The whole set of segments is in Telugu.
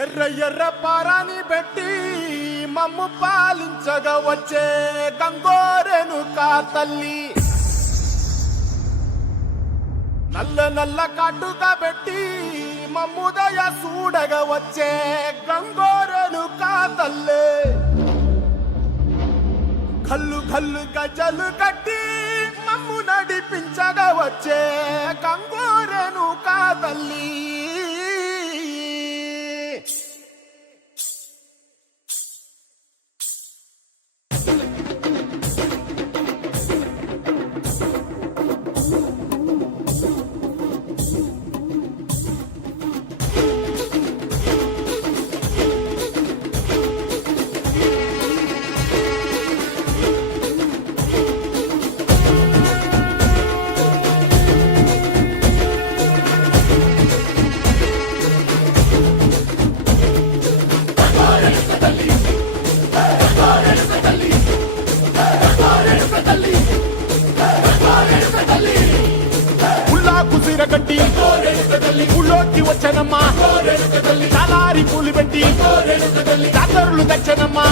ఎర్ర ఎర్ర పారాని పెట్టి మమ్ము పాలించగా వచ్చే గంగోరెను కా తల్లి, నల్ల నల్ల కాటుగా పెట్టి మమ్ముదయ చూడగా వచ్చే గంగోరెను కా తల్లి, కల్లు కల్లు గజలు కట్టి మమ్ము నడిపించగా వచ్చే గంగోరెను కా తల్లి. కట్టి ఊళ్ళోకి వచ్చనమ్మా, చాలారి పూలు పెట్టి జాతరులు తెచ్చనమ్మా,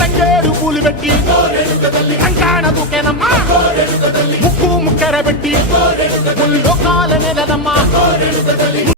తంగేడు పూలు పెట్టి